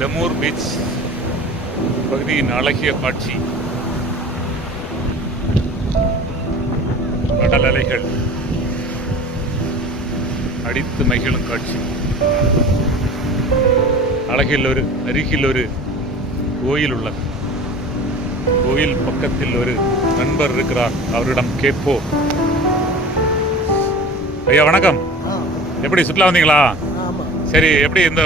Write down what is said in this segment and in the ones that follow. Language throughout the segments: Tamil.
லெமூர் பீச் பகுதியின் அழகிய காட்சி. கடல் அலைகள் அடித்து மகிழும் காட்சி. அழகில் ஒரு அருகில் ஒரு கோயில் உள்ளது. கோயில் பக்கத்தில் ஒரு நண்பர் இருக்கிறார். அவரிடம் கேட்போ ஐயா வணக்கம். எப்படி சுற்றுலா வந்தீங்களா? சரி எப்படி இந்த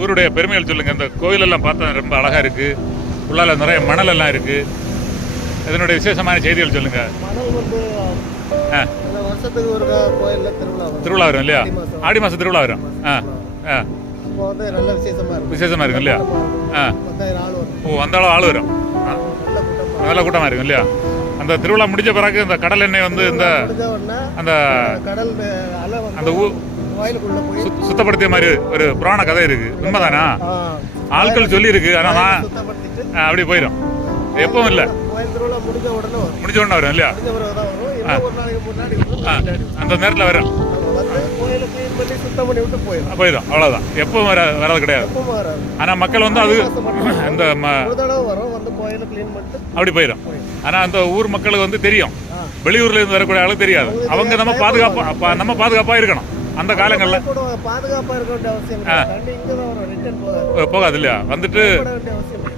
ஊருடைய பெருமைகள் சொல்லுங்க. இந்த கோயிலெல்லாம் பார்த்தா ரொம்ப அழகா இருக்கு. உள்ளால நிறைய மணல் எல்லாம் இருக்கு. இதனுடைய விசேஷமான செய்திகள் சொல்லுங்க. மணல் வந்து ஆ, வருஷத்துக்கு ஒரு கோயிலில் திருவிழா வரும். திருவிழா வரும் இல்லையா? ஆடி மாசம். திருவிழா வரும். ஆ ஆ. இப்போ வந்து நல்ல விசேஷமா இருக்கும் இல்லையா? ஆ. ஓ அந்த அளவு ஆள் வரும். நல்ல கூட்டம் நல்ல கூட்டமா இருக்கும் இல்லையா? அந்த திருவிழா முடிஞ்ச பிறகு இந்த கடல் எண்ணெய் வந்து இந்த அந்த கடல் அந்த ஊ கோயிலுக்குள்ள போய் சுத்தப்படுத்திய மாதிரி ஒரு புராண கதை இருக்கு. உண்மைதானா? ஆட்கள் சொல்லி இருக்கு ஆனா நான் அப்படி போயிடும் எப்பவும் இல்லை. முடிஞ்ச உடனே வரும். முடிஞ்ச உடனே வரும் இல்லையா. அந்த நேரத்தில் வரும். போயிடும் அவ்வளோதான் எப்பவும் வர வர்றது கிடையாது. வராது. ஆனால் மக்கள் வந்து அது பண்ணிட்டு அப்படி போயிடும் ஆனால் அந்த ஊர் மக்களுக்கு வந்து தெரியும். ஆ. வெளியூர்ல இருந்து வரக்கூடிய ஆளுக்கு தெரியாது. அவங்க நம்ம பாதுகாப்பா அப்ப நம்ம பாதுகாப்பாக இருக்கணும். அந்த காலங்களில் கூட பாதுகாப்பா இருக்க அவசியம் போகாது. இல்லையா? வந்துட்டு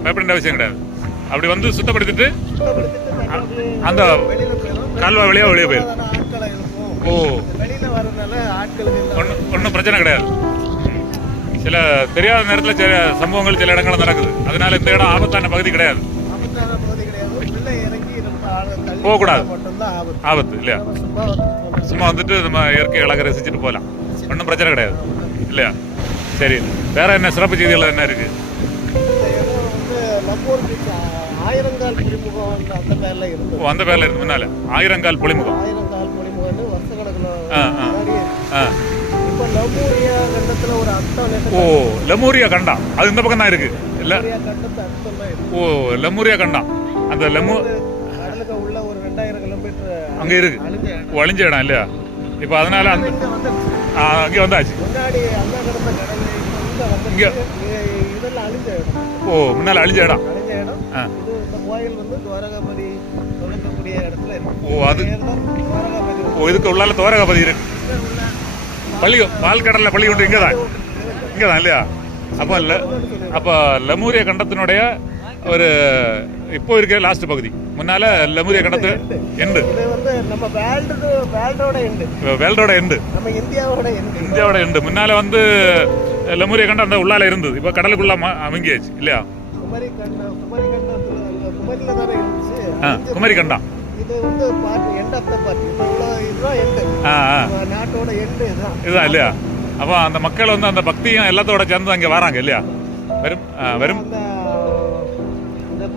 பயப்பட அவசியம் கிடையாது. அப்படி வந்து சுத்தப்படுத்திட்டு அந்த கால்வா வழியாக வெளியே போயிடும். ஓ. ஒன்றும் பிரச்சனை கிடையாது. சில தெரியாத நேரத்தில் சில சம்பவங்கள் சில இடங்கள்ல நடக்குது. அதனால இந்த இடம் ஆபத்தான பகுதி கிடையாது. போகக்கூடாது. ஆபத்து இல்லையா சும்மா வந்துட்டு நம்ம இயற்கை அழகை ரசிச்சுட்டு போகலாம் ஒன்றும் பிரச்சனை கிடையாது இல்லையா சரி வேற என்ன சிறப்பு செய்திகள் என்ன இருக்கு ஆயிரங்கால் புலிமுகம் அந்த பேர்ல இருந்து முன்னால ஆயிரங்கால் புலிமுகம் ஆயிரங்கால் கண்டத்துல ஒரு அர்த்தம் ஓ லெமூரியா கண்டா அது இந்த பக்கம் தான் இருக்கு இல்ல ஓ லெமூரியா கண்டா அந்த லெமு அங்கே இருக்கு. ஒளிஞ்ச இடம். இல்லையா? இப்போ அதனால அந்த அங்கே வந்தாச்சு. இங்கே. ஓ முன்னால அழிஞ்ச இடம். ஆ. ஓ அது ஓ இதுக்கு உள்ளால தோரகபதி இருக்கு. பள்ளி பால்கடல்ல பள்ளி கொண்டு இங்கே தான் இங்கே தான் இல்லையா? அப்போ அப்போ லெமூரிய கண்டத்தினுடைய ஒரு இப்போ இருக்க லாஸ்ட் பகுதி. முன்னால லெமூரிய கண்டத்து எண்டு. நம்ம வேர்ல்டு வேர்ல்டோட எண்டு. நம்ம இந்தியாவோட எண்டு. இந்தியாவோட எண்டு. முன்னால வந்து லெமூரிய கண்டம் அந்த உள்ளால இருந்தது. இப்போ கடலுக்குள்ள அமுங்கியாச்சு இல்லையா? குமரி கண்டம் இதுதான் இல்லையா? அப்போ அந்த மக்கள் வந்து அந்த பக்தியும் எல்லாத்தோட சேர்ந்து அங்கே வராங்க இல்லையா? அந்த இந்த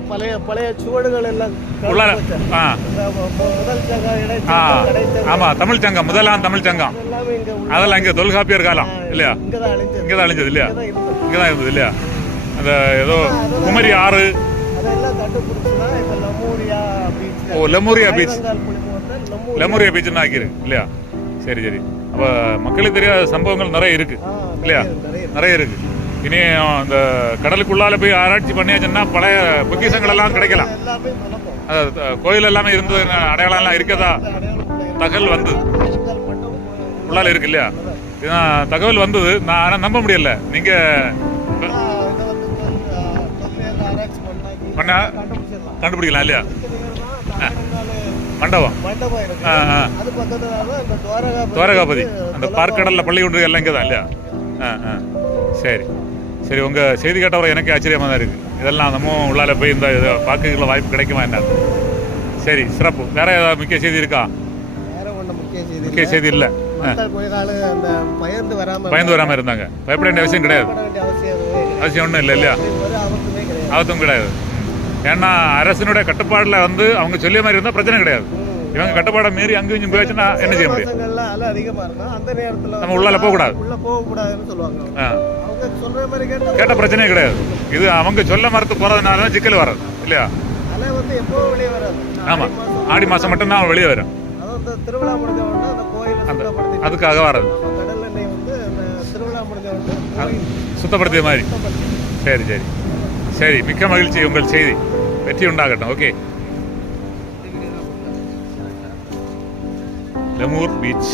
பழைய பழைய சுவடுகள் எல்லாம் முதல் சங்கம் ஆ. இடைச்சங்கம் கடைச்சங்கம் ஆமா தமிழ் சங்கம் முதலாம் தமிழ் சங்கம் அதெல்லாம் இங்கே தொல்காப்பியர் காலம் இல்லையா? இங்க தான் அழிஞ்சது இல்லையா? இங்க தான் இருந்தது இல்லையா? அந்த ஏதோ குமரி ஆறு. ஓ லெமூரியா பீச். லமூரியா. பீச்சுன்னு ஆக்கியிருக்கு இல்லையா? சரி சரி. அப்போ மக்களுக்கு தெரியாத சம்பவங்கள் நிறைய இருக்கு இல்லையா? நிறைய இருக்கு. இனி அந்த கடலுக்குள்ளால போய் ஆராய்ச்சி பண்ணியாச்சுன்னா பழைய பொக்கிசங்கள் எல்லாம் கிடைக்கலாம் கோயில் எல்லாமே இருந்தது அடையாளம் எல்லாம் இருக்கதா? தகவல் வந்து உள்ளால இருக்கு இல்லையா? இதுதான் தகவல் வந்தது. நான் ஆனால் நம்ப முடியல. நீங்க இதை கண்டுபிடிக்கலாம் இல்லையா? மண்டபம். ஆ ஆ. துவாரகாபதி. அந்த பார்க்கடல்ல பள்ளி ஒன்று எல்லாம் இங்கே தான் இல்லையா? ஆ ஆ. சரி. சரி உங்க செய்தி கேட்டவரை எனக்கு ஆச்சரியமா தான் இருக்கு. இதெல்லாம் நம்ம உள்ளால போய் இந்த இதை பார்க்கல வாய்ப்பு கிடைக்குமா என்ன? சரி சிறப்பு. வேற ஏதாவது முக்கிய செய்தி இருக்கா? முக்கிய செய்தி இல்லை. பயந்து வராம பயந்து வராமல் இருந்தாங்க. பயப்பட வேண்டிய அவசியம் கிடையாது. அவசியமே அவசியம் ஒன்றும் இல்லை இல்லையா? ஆபத்தும் கிடையாது. ஏன்னா அரசினுடைய கட்டுப்பாடில் வந்து அவங்க சொல்லிய மாதிரி இருந்தால் பிரச்சனை கிடையாது. இவங்க கட்டுப்பாடை மீறி அங்கேயும் இங்கேயும் போயாச்சுன்னா என்ன செய்ய முடியும்? அலை அதிகமா இருக்கும் அந்த நேரத்துல நம்ம உள்ளால போகக்கூடாது. உள்ள போக கூடாதுன்னு சொல்லுவாங்க அவங்க சொல்ற மாதிரி கேட்டா கேட்ட பிரச்சனையே கிடையாது. இது அவங்க சொல்ல மறுத்து போகிறதுனால தான் சிக்கல் வர்றது இல்லையா? அலை வந்து எப்போ வெளியே வராது. ஆமாம் ஆடி மாதம் மட்டும்தான் வெளியே வரும். திருவிழா முடிஞ்ச உடனே அந்த கோயிலை அதுக்காக வர்றது கடல் எண்ணெய் வந்து அந்த திருவிழா முடிஞ்ச உடனே கோயில் சுத்தப்படுத்திய மாதிரி. சரி சரி. சரி மிக்க மகிழ்ச்சி உங்கள் செய்தி. வெற்றி உண்டாகட்டும். ஓகே. லெமூர் பீச்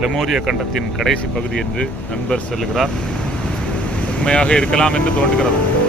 லெமோரிய கண்டத்தின் கடைசி பகுதி என்று நண்பர் சொல்லுகிறார். உண்மையாக இருக்கலாம் என்று தோன்றுகிறது.